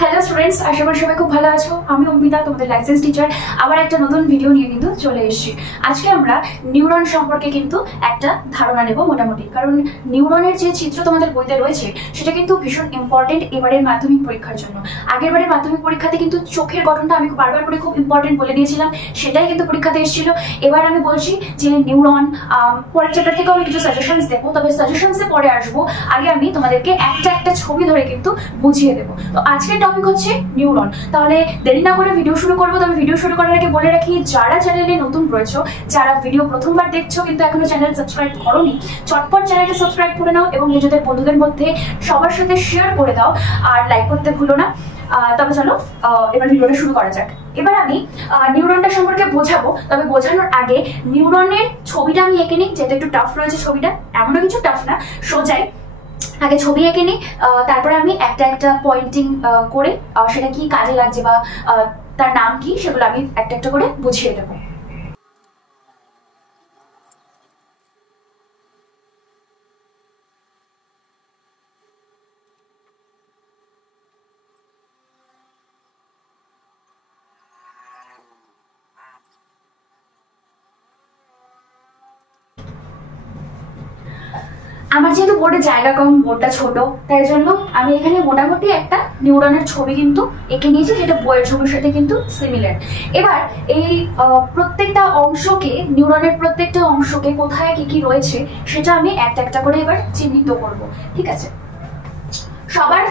Hello students, আশা করি সবাই খুব ভালো আছো। আমি অম্বিতা, তোমাদের লাইফ সায়েন্স টিচার। আবার একটা নতুন ভিডিও নিয়ে কিন্তু চলে এসেছি। আজকে আমরা নিউরন সম্পর্কে কিন্তু একটা ধারণা নেব মোটামুটি, কারণ নিউরনের যে চিত্র তোমাদের বইতে রয়েছে সেটা কিন্তু ভীষণ ইম্পর্টেন্ট এবারের মাধ্যমিক পরীক্ষার জন্য। আগের বারের মাধ্যমিক পরীক্ষাতে কিন্তু চোখের গঠনটা আমি বারবার করে খুব ইম্পর্টেন্ট বলে দিয়েছিলাম, সেটাই কিন্তু পরীক্ষাতে এসেছিল। এবার আমি বলছি যে নিউরন পরের চ্যাপ্টার থেকেও আমি কিছু সাজেশনস দেবো, তবে সাজেশনসে পরে আসবো। আগে আমি তোমাদেরকে একটা ছবি ধরে কিন্তু বুঝিয়ে দেবো। তো আজকের টপিক হচ্ছে নিউরন। তাহলে দেরি না করে ভিডিও শুরু করবো। তবে ভিডিও শুরু করার আগে বলে রাখি, যারা চ্যানেলে নতুন রয়েছো, যারা ভিডিও প্রথমবার দেখছো কিন্তু এখনো চ্যানেল সাবস্ক্রাইব করোনি, চটপট চ্যানেলটা সাবস্ক্রাইব করে নাও এবং নিজেদের বন্ধুদের মধ্যে সবার সাথে শেয়ার করে দাও, আর লাইক করতে ভুলো না। তবে চলো এবার ভিডিওটা শুরু করা যাক। এবার আমি নিউরনটা সম্পর্কে বোঝাবো, তবে বোঝানোর আগে নিউরনের ছবিটা আমি এঁকে নিই, যেহেতু একটু টাফ রয়েছে ছবিটা, এমনও কিছু টাফ না, সোজাই। আগে ছবি এঁকে নিই, তারপরে আমি একটা পয়েন্টিং করে সেটা কি কাজে লাগছে বা তার নাম কি সেগুলো আমি একটা করে বুঝিয়ে দেবো। আমার যেহেতু বোর্ডে জায়গা কম, বোর্ডটা ছোট, তাই জন্য আমি এখানে মোটামুটি একটা নিউরনের ছবি কিন্তু এঁকে নিয়েছি, যেটা বইয়ের ছবির সাথে কিন্তু সিমিলার। এবার এই প্রত্যেকটা অংশকে, নিউরনের প্রত্যেকটা অংশকে কোথায় কি রয়েছে সেটা আমি একটা করে এবার চিহ্নিত করব, ঠিক আছে? সবার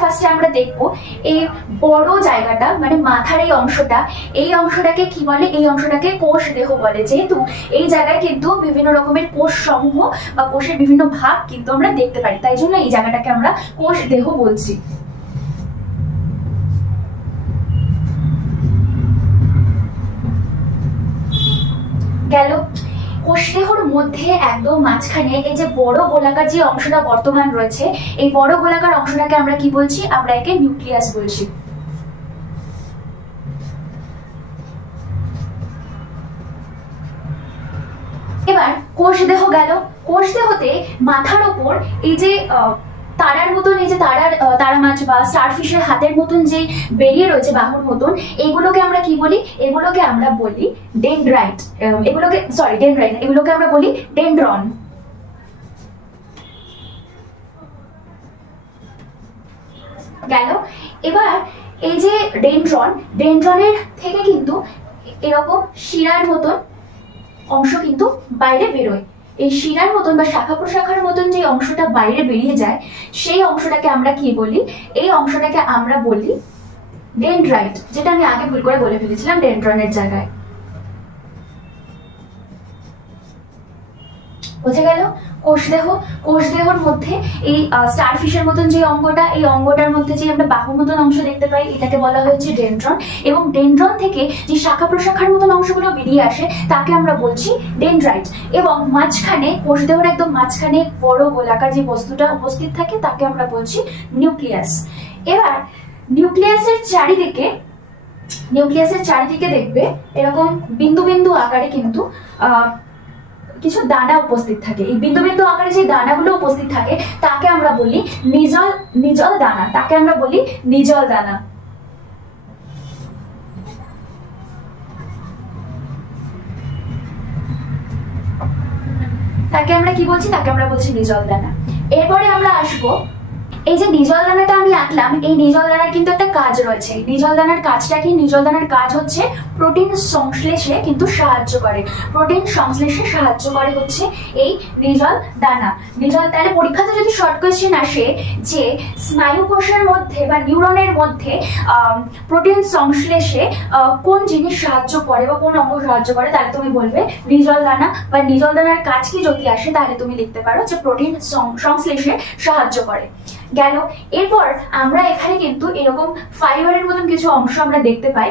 ফার্স্টে আমরা দেখবো এই বড় জায়গাটা, মানে মাথার এই অংশটাকে কি বলে? এই অংশটাকে কোষ দেহ বলে। যেহেতু এই জায়গায় কিন্তু বিভিন্ন রকমের কোষ সমূহ বা কোষের বিভিন্ন ভাগ কিন্তু আমরা দেখতে পারি, তাই জন্য এই জায়গাটাকে আমরা কোষ দেহ বলছি। গেল। কোষদেহর মধ্যে একদম মাঝখানে এই যে বড় গোলাকার যে অংশটা বর্তমান রয়েছে, এই বড় গোলাকার অংশটাকে আমরা কি বলছি? আমরা একে নিউক্লিয়াস বলছি। এবার কোষদেহ গেল। কোষদেহতে মাথার ওপর এই যে তারার মতন, এই যে তারা মাছ বা স্টারফিশের হাতের মতন যে বেরিয়ে রয়েছে বাহুর মতন, এগুলোকে আমরা কি বলি? এগুলোকে আমরা বলি ডেনড্রাইট। এগুলোকে আমরা বলি ডেনড্রন। গেল। এবার এই যে ডেনড্রনের থেকে কিন্তু এরকম শিরার মতন অংশ কিন্তু বাইরে বেরোয়। এই শিরার মতন বা শাখা প্রশাখার মতন যে অংশটা বাইরে বেরিয়ে যায়, সেই অংশটাকে আমরা কি বলি? এই অংশটাকে আমরা বলি ডেনড্রাইট, যেটা আমি আগে ভুল করে বলে ফেলেছিলাম ডেনড্রনের জায়গায়। বোঝা গেল? কোষদেহর মধ্যে এই স্টারফিশের মতন যে অঙ্গটা, এই অঙ্গটার মধ্যে যে আমরা বাহুর মতন অংশ দেখতে পাই, এটাকে বলা হয়েছে ডেনড্রন। এবং ডেনড্রন থেকে যে শাখা প্রশাখার মতন অংশগুলো বেরিয়ে আসে তাকে আমরা বলছি ডেনড্রাইট। এবং মাঝখানে, কোষদেহর একদম মাঝখানে বড় গোলাকার যে বস্তুটা উপস্থিত থাকে তাকে আমরা বলছি নিউক্লিয়াস। এবার নিউক্লিয়াসের চারিদিকে দেখবে এরকম বিন্দু বিন্দু আকারে কিন্তু কিছু দানা উপস্থিত থাকে। এই বিন্দু বিন্দু আকারে যে দানাগুলো উপস্থিত থাকে তাকে আমরা বলি নিজল দানা। তাকে আমরা বলি নিজল দানা। তাকে আমরা কি বলছি? তাকে আমরা বলছি নিজল দানা। এরপরে আমরা আসবো, এই যে নিজল দানাটা আমি আঁকলাম, এই নিজল দানার কিন্তু একটা কাজ রয়েছে। নিজল দানার কাজটা কি? নিজল দানার কাজ হচ্ছে প্রোটিন সংশ্লেষে কিন্তু সাহায্য করে। প্রোটিন সংশ্লেষে সাহায্য করে হচ্ছে এই নিজল দানা। তাহলে পরীক্ষাতে যদি শর্ট কোয়েশ্চেন আসে যে স্নায়ু কোষের মধ্যে বা নিউরনের মধ্যে প্রোটিন সংশ্লেষে কোন জিনিস সাহায্য করে বা কোন অঙ্গ সাহায্য করে, তাহলে তুমি বলবে নিজল দানা। বা নিজল দানার কাজ কি যদি আসে, তাহলে তুমি লিখতে পারো যে প্রোটিন সংশ্লেষে সাহায্য করে। গেল। এরপর আমরা এখানে কিন্তু এরকম ফাইবারের মতন কিছু অংশ আমরা দেখতে পাই।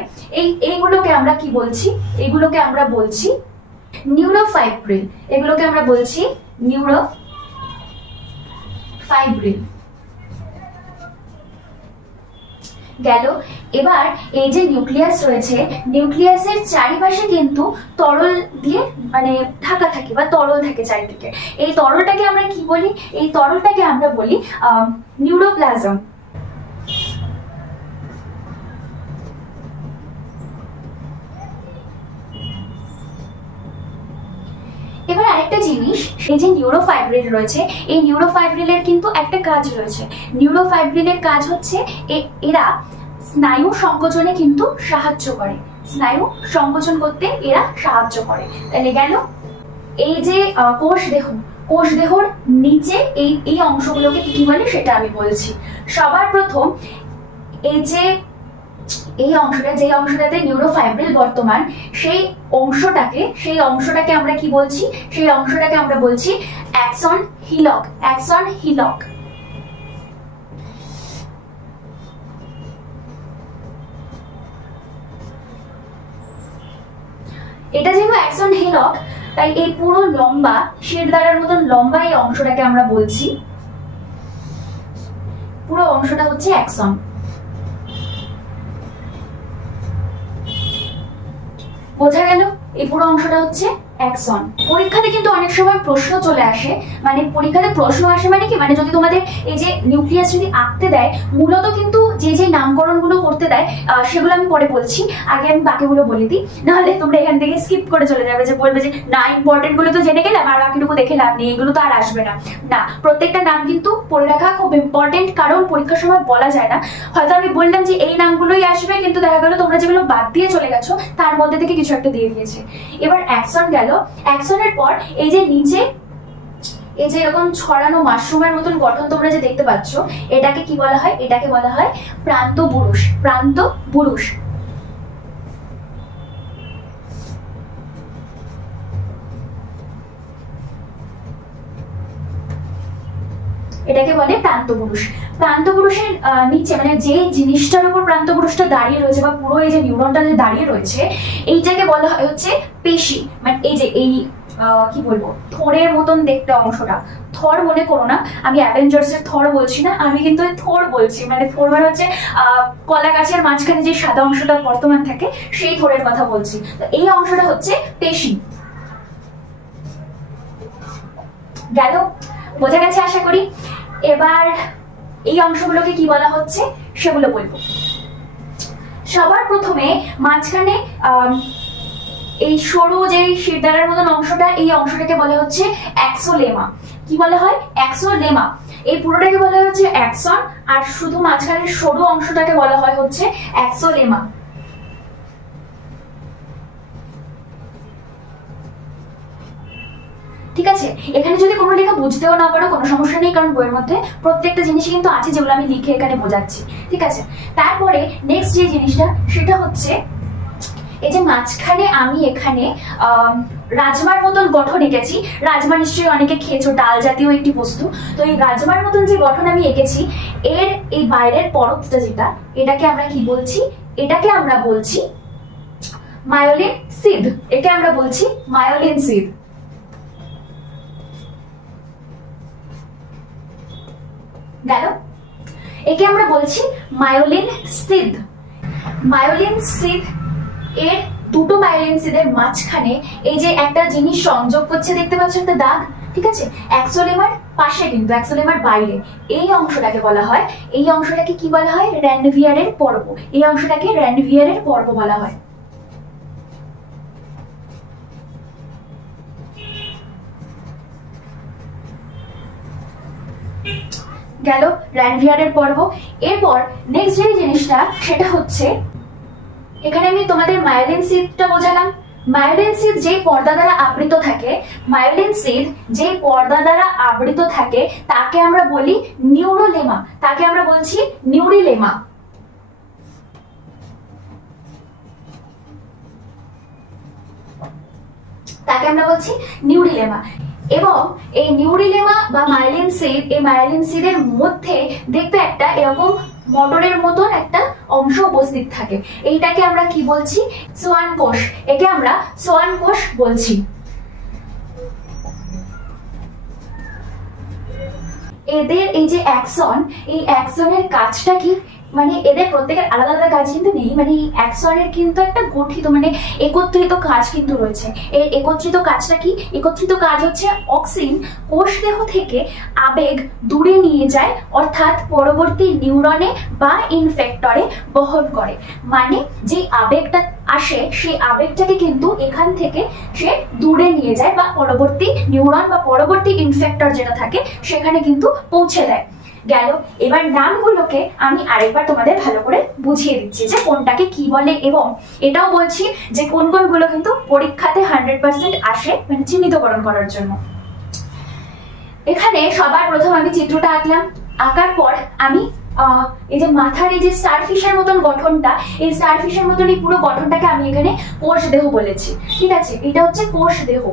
এইগুলোকে আমরা কি বলছি? এগুলোকে আমরা বলছি নিউরোফাইব্রিল। এগুলোকে আমরা বলছি নিউরোফাইব্রিল। গেল। এবার এই যে নিউক্লিয়াস রয়েছে, নিউক্লিয়াসের চারিপাশে কিন্তু তরল দিয়ে মানে ঢাকা থাকে বা তরল থাকে চারিদিকে। এই তরলটাকে আমরা কি বলি? এই তরলটাকে আমরা বলি নিউরোপ্লাজম। একটা জিনিস, এই যে নিউরোফাইব্রিল রয়েছে, এই নিউরোফাইব্রিলের কিন্তু একটা কাজ রয়েছে। নিউরোফাইব্রিলের কাজ হচ্ছে এরা স্নায়ু সংকোচনে কিন্তু সাহায্য করে, স্নায়ু সংকোচন করতে এরা সাহায্য করে। তাহলে গেল এই যে কোষ দেহর নিচে এই অংশগুলোকে কি বলে সেটা আমি বলছি। সবার প্রথম এই যে এই অংশটা, যে অংশটাতে নিউরোফাইব্রিল বর্তমান, সেই অংশটাকে আমরা কি বলছি? সেই অংশটাকে আমরা বলছি অ্যাক্সন হিলক। অ্যাক্সন হিলক। এটা যেহেতু অ্যাক্সন হিলক, তাই এই পুরো লম্বা, শিরদাঁড়ার মতন লম্বা এই অংশটাকে আমরা বলছি, পুরো অংশটা হচ্ছে অ্যাক্সন। বোঝা গেল? এই পুরো অংশটা হচ্ছে অ্যাক্সন। পরীক্ষাতে কিন্তু অনেক সময় প্রশ্ন চলে আসে, মানে পরীক্ষাতে প্রশ্ন আসে মানে কি, মানে যদি তোমাদের এই যে নিউক্লিয়াস যদি আঁকতে দেয়, মূলত কিন্তু যে নামকরণগুলো করতে দেয় সেগুলো আমি পরে বলছি, আগে আমি বাকিগুলো বলে দিই, নাহলে তোমরা এখান থেকে স্কিপ করে চলে যাবে, যে বলবে যে না ইম্পর্টেন্ট গুলো তো জেনে গেলাম আর বাকিটুকু দেখে লাভ নেই, এগুলো তো আর আসবে না। না, প্রত্যেকটা নাম কিন্তু পড়ে রাখা খুব ইম্পর্টেন্ট, কারণ পরীক্ষার সময় বলা যায় না, হয়তো আমি বললাম যে এই নামগুলোই আসবে, কিন্তু দেখা গেল তোমরা যেগুলো বাদ দিয়ে চলে গেছো তার মধ্যে থেকে কিছু একটা দিয়ে দিয়েছে। এবার অ্যাকশন গেল। অ্যাকশনের পর এই যে নিচে এই যে এরকম ছড়ানো মাশরুমের মতন গঠন তোমরা যে দেখতে পাচ্ছ, এটাকে কি বলা হয়? এটাকে বলা হয় প্রান্তবুরুষ। প্রান্তবুরুষ। এটাকে বলে প্রান্তপুরুষ। প্রান্তপুরুষের নিচে মানে যে জিনিসটার উপর প্রান্তপুরুষটা দাঁড়িয়ে রয়েছে বা পুরো এই যে নিউরনটা যে দাঁড়িয়ে রয়েছে, এইটাকে বলা হয় হচ্ছে পেশি। মানে এই যে এই কি বলবো, থোড়ের মতন দেখতে অংশটা, থর মনে করো না, আমি অ্যাভেঞ্জার্সের থর বলছি না, আমি কিন্তু থোর বলছি। মানে থোর মানে হচ্ছে কলা গাছের মাঝখানে যে সাদা অংশটা বর্তমান থাকে, সেই থোরের কথা বলছি। তো এই অংশটা হচ্ছে পেশি। গেল? বোঝা গেছে আশা করি। এবার এই অংশগুলোকে কি বলা হচ্ছে সেগুলো বলবো। সবার প্রথমে মাঝখানে এই সরু যে শিরদাঁড়ার মতন অংশটা, এই অংশটাকে বলা হচ্ছে অ্যাক্সোলেমা। কি বলা হয়? অ্যাক্সোলেমা। এই পুরোটাকে বলা হয় হচ্ছে অ্যাক্সন, আর শুধু মাঝখানের সরু অংশটাকে বলা হয় হচ্ছে অ্যাক্সোলেমা। ঠিক আছে? এখানে যদি কোনো লেখা বুঝতেও না পারো কোনো সমস্যা নেই, কারণ বইয়ের মধ্যে প্রত্যেকটা জিনিসই কিন্তু আছে যেগুলো আমি লিখে এখানে বোঝাচ্ছি। ঠিক আছে? তারপরে নেক্সট যে জিনিসটা সেটা হচ্ছে এই যে মাঝখানে আমি এখানে রাজমার মতন গঠন এঁকেছি। রাজমা নিশ্চয়ই অনেকে খেয়েছো, ডাল জাতীয় একটি বস্তু। তো এই রাজমার মতন যে গঠন আমি এঁকেছি, এর এই বাইরের পরতটা যেটা, এটাকে আমরা কি বলছি? এটাকে আমরা বলছি মায়োলিন সিদ। একে আমরা বলছি মায়োলিন সিদ। গেল? একে আমরা বলছি মায়োলিন সিদ। মায়োলিন সিদ এর দুটো মায়োলিন সিদের মাঝখানে এই যে একটা জিনিস সংযোগ করছে, দেখতে পাচ্ছ একটা দাগ। ঠিক আছে? অ্যাক্সোলেমার পাশে কিন্তু, অ্যাক্সোলেমার বাইরে এই অংশটাকে বলা হয়, এই অংশটাকে কি বলা হয়? র্যানভিয়ারের পর্ব। এই অংশটাকে র্যানভিয়ারের পর্ব বলা হয়। গেল র্যানভিয়ারের পর্ব। এরপর নেক্সট যে জিনিসটা সেটা হচ্ছে, এখানে আমি তোমাদের মায়োলিন সিদটা বোঝালাম। মায়োলিন সিদ যে পর্দা দ্বারা আবৃত থাকে, মায়োলিন সিদ যে পর্দা দ্বারা আবৃত থাকে তাকে আমরা বলি নিউরোলেমা। তাকে আমরা বলছি নিউরিলেমা। তাকে আমরা বলছি নিউরিলেমা। এবং এই নিউরিলেমা বা মায়োলিন সিদ, এই মায়োলিন সিদের মধ্যে দেখবে একটা এরকম মটরের মতন একটা অংশ উপস্থিত থাকে। এইটাকে আমরা কি বলছি? সোয়ান কোষ। একে আমরা সোয়ান কোষ বলছি। এদের এই যে অ্যাক্সন, এই অ্যাক্সনের কাজটা কি? মানে এদের প্রত্যেকের আলাদা আলাদা কাজ কিন্তু নেই, মানে অ্যাক্সনের কিন্তু একটা গঠিত মানে একত্রিত কাজ কিন্তু রয়েছে। এই একত্রিত কাজটা কি? একত্রিত কাজ হচ্ছে অক্সিন কোষ দেহ থেকে আবেগ দূরে নিয়ে যায়, অর্থাৎ পরবর্তী নিউরনে বা ইনফেক্টরে বহন করে। মানে যে আবেগটা আসে সেই আবেগটাকে কিন্তু এখান থেকে সে দূরে নিয়ে যায় বা পরবর্তী নিউরন বা পরবর্তী ইনফেক্টর যেটা থাকে সেখানে কিন্তু পৌঁছে দেয়। গেল। এবার নামগুলোকে আমি আরেকবার তোমাদের ভালো করে বুঝিয়ে দিচ্ছি যে কোনটাকে কি বলে, এবং এটাও বলছি যে কোন কোনগুলো কিন্তু পরীক্ষাতে 100% আসে, মানে চিহ্নিতকরণ করার জন্য। এখানে সবার প্রথম আমি চিত্রটা আঁকলাম। আঁকার পর আমি এই যে মাথার এই যে স্টারফিশের মতন গঠনটা, এই স্টারফিশের মতন এই পুরো গঠনটাকে আমি এখানে কোষ দেহ বলেছি। ঠিক আছে, এটা হচ্ছে কোষ দেহ।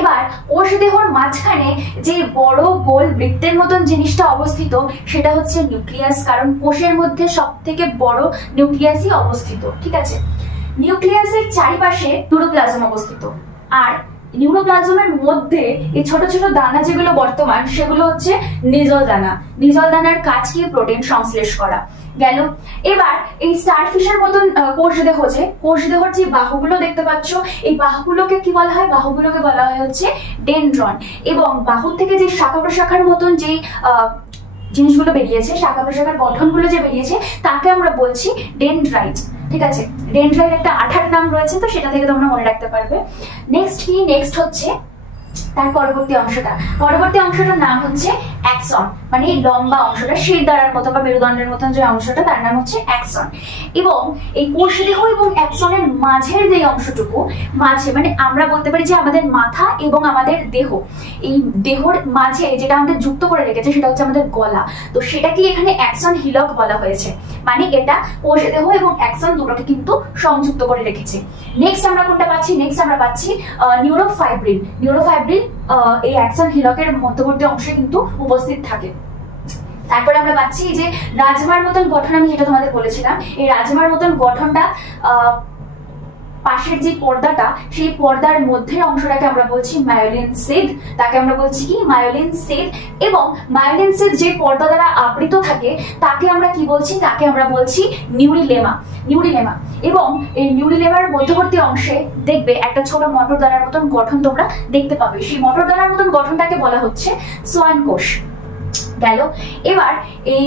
এবার কোষ দেহর মাঝখানে যে বড় গোল বৃত্তের মতন জিনিসটা অবস্থিত সেটা হচ্ছে নিউক্লিয়াস, কারণ কোষের মধ্যে সব থেকে বড় নিউক্লিয়াসই অবস্থিত। ঠিক আছে, নিউক্লিয়াসের চারিপাশে নিউরোপ্লাজম অবস্থিত, আর নিউরোপ্লাজমের মধ্যে এই ছোট ছোট দানা যেগুলো বর্তমান সেগুলো হচ্ছে নিজল দানা। নিজল দানার কাজ কি? প্রোটিন সংশ্লেষ করা। গেল। এবার এই স্টারফিশের মতন কোষ দেহর যে বাহুগুলো দেখতে পাচ্ছ, এই বাহুগুলোকে কি বলা হয়? বাহুগুলোকে বলা হয় হচ্ছে ডেনড্রন। এবং বাহু থেকে যে শাখা প্রশাখার মতন যেই জিনিসগুলো বেরিয়েছে, শাখা প্রশাখার গঠনগুলো যে বেরিয়েছে তাকে আমরা বলছি ডেনড্রাইট। ঠিক আছে, ডেনড্রাইট একটা আঠার নাম রয়েছে, তো সেটা থেকে তোমরা মনে রাখতে পারবে। নেক্সট কি? নেক্সট হচ্ছে তার পরবর্তী অংশটার নাম হচ্ছে অ্যাক্সন, মানে এই লম্বা অংশটা শিরদাঁড়ার মতো বা মেরুদণ্ডের মতন যে অংশটা তার নাম হচ্ছে অ্যাক্সন। এবং এই কোষদেহ এবং অ্যাক্সনের মাঝের যে অংশটুকু, মাঝে মানে আমরা বলতে পারি যে আমাদের মাথা এবং আমাদের দেহ, এই দেহর মাঝে যেটা আমাদের যুক্ত করে রেখেছে সেটা হচ্ছে আমাদের গলা। তো সেটাকে এখানে অ্যাক্সন হিলক বলা হয়েছে, মানে এটা কোষদেহ এবং অ্যাক্সন দুটোকে কিন্তু সংযুক্ত করে রেখেছে। নেক্সট আমরা কোনটা পাচ্ছি? নেক্সট আমরা পাচ্ছি নিউরোফাইব্রিল। এই অ্যাক্সন হিলকের মধ্যবর্তী অংশে কিন্তু উপস্থিত থাকে। তারপরে আমরা পাচ্ছি যে রাজমার মতন গঠন, আমি যেটা তোমাদের বলেছিলাম, এই রাজমার মতন গঠনটা পাশের যে পর্দাটা, সেই পর্দার মধ্যে অংশটাকে আমরা বলছি মায়োলিন সিদ। তাকে আমরা বলছি কি? মায়োলিন সিদ। এবং মায়োলিন সিদ যে পর্দা দ্বারা আবৃত থাকে তাকে আমরা কি বলছি? তাকে আমরা বলছি নিউরিলেমা। এবং এই নিউরিলেমার মধ্যবর্তী অংশে দেখবে একটা ছোট মটর দানার মতন গঠন তোমরা দেখতে পাবে। সেই মটর দানার মতন গঠনটাকে বলা হচ্ছে সোয়ান কোষ। গেল। এবার এই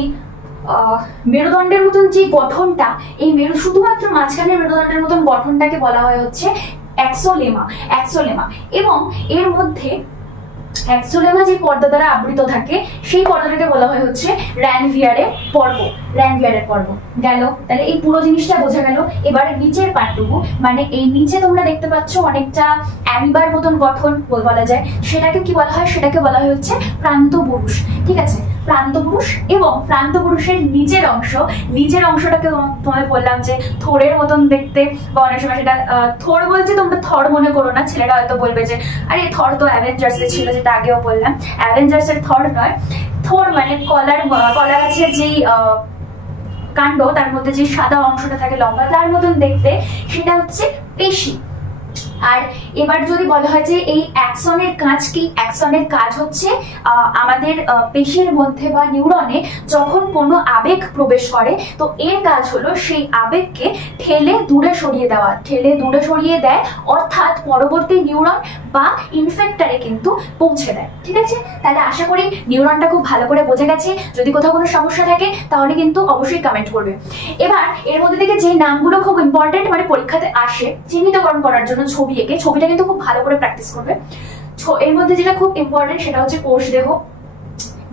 মেরুদণ্ডের মতন যে গঠনটা, এই শুধুমাত্র মাঝখানের মেরুদণ্ডের মতন গঠনটাকে বলা হয় হচ্ছে অ্যাক্সোলেমা। এবং এর মধ্যে অ্যাক্সোলেমা যে পর্দা দ্বারা আবৃত থাকে সেই পর্দাটাকে বলা হয় হচ্ছে রানভিয়ারের পর্ব। গেল। তাহলে এই পুরো জিনিসটা বোঝা গেল। এবার নিচের পার্টটুকু, মানে এই নিচে তোমরা দেখতে পাচ্ছ অনেকটা অ্যামিবার মতন গঠন বলা যায়, সেটাকে কি বলা হয়? সেটাকে বলা হয় হচ্ছে প্রান্তপুরুষ। ঠিক আছে, প্রান্তপুরুষ। এবং প্রান্তপুরুষের নিচের অংশটাকে তোমায় বললাম যে থোড়ের মতন দেখতে, বা অনেক সময় সেটা থোড় বলছে তোমরা থর মনে করো না, ছেলেরা হয়তো বলবে যে আরে থর তো অ্যাভেঞ্জার্সে ছিল, যেটা আগেও বললাম। অ্যাভেঞ্জার্সের থর নয়, থোড় মানে কলা গাছের যেই কাণ্ড, তার মধ্যে যে সাদা অংশটা থাকে লম্বা তার মতন দেখতে, সেটা হচ্ছে পেশি। আর এবার যদি বলা হয় যে এই অ্যাক্সনের কাজ কি? অ্যাক্সনের কাজ হচ্ছে আমাদের পেশির মধ্যে বা নিউরনে যখন কোনো আবেগ প্রবেশ করে, তো এর কাজ হলো সেই আবেগকে ঠেলে দূরে সরিয়ে দেয়, অর্থাৎ পরবর্তী নিউরন বা ইনফেক্টরে কিন্তু পৌঁছে দেয়। ঠিক আছে, তাহলে আশা করি নিউরনটা খুব ভালো করে বোঝা গেছে। যদি কোথাও কোনো সমস্যা থাকে তাহলে কিন্তু অবশ্যই কমেন্ট করবে। এবার এর মধ্যে থেকে যে নামগুলো খুব ইম্পর্টেন্ট, মানে পরীক্ষাতে আসে চিহ্নিতকরণ করার জন্য, ছবিটা কিন্তু খুব ভালো করে প্র্যাকটিস করবে। এর মধ্যে যেটা খুব ইম্পর্টেন্ট সেটা হচ্ছে কোষ দেহ,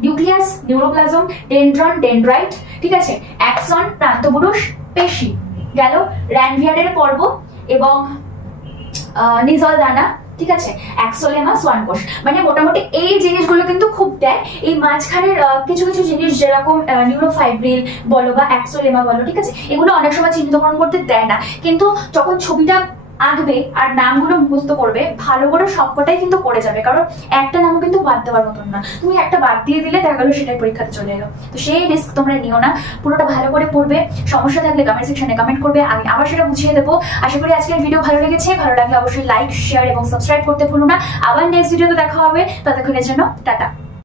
নিউক্লিয়াস, নিউরোপ্লাজম, ডেনড্রন, ডেনড্রাইট। ঠিক আছে, অ্যাক্সন, প্রান্তপুরুষ, পেশি। গেল। রানভিয়ারের পর্ব এবং নিজল দানা। ঠিক আছে, অ্যাক্সোলেমা, সোয়ান কোষ। মানে মোটামুটি এই জিনিসগুলো কিন্তু খুব দেয়। এই মাঝখানের কিছু কিছু জিনিস যেরকম নিউরোফাইব্রিল বলো বা অ্যাক্সোলেমা বলো, ঠিক আছে, এগুলো অনেক সময় চিহ্নিতকরণ করতে দেয় না, কিন্তু যখন ছবিটা আঁকবে আর নামগুলো মুখস্থ করবে ভালো করে সবকটাই কিন্তু পড়ে যাবে, কারণ একটা নামও কিন্তু বাদ দেওয়ার মতন না। তুমি একটা বাদ দিয়ে দিলে দেখা গেলো সেটাই পরীক্ষাতে চলে এলো। তো সেই রিস্ক তোমরা নিও না, পুরোটা ভালো করে পড়বে। সমস্যা থাকলে কমেন্ট সেকশনে কমেন্ট করবে, আমি আবার সেটা বুঝিয়ে দেবো। আশা করি আজকের ভিডিও ভালো লেগেছে। ভালো লাগলে অবশ্যই লাইক, শেয়ার এবং সাবস্ক্রাইব করতে ভুলো না। আবার নেক্সট ভিডিওতে দেখা হবে, ততক্ষণের জন্য টাটা।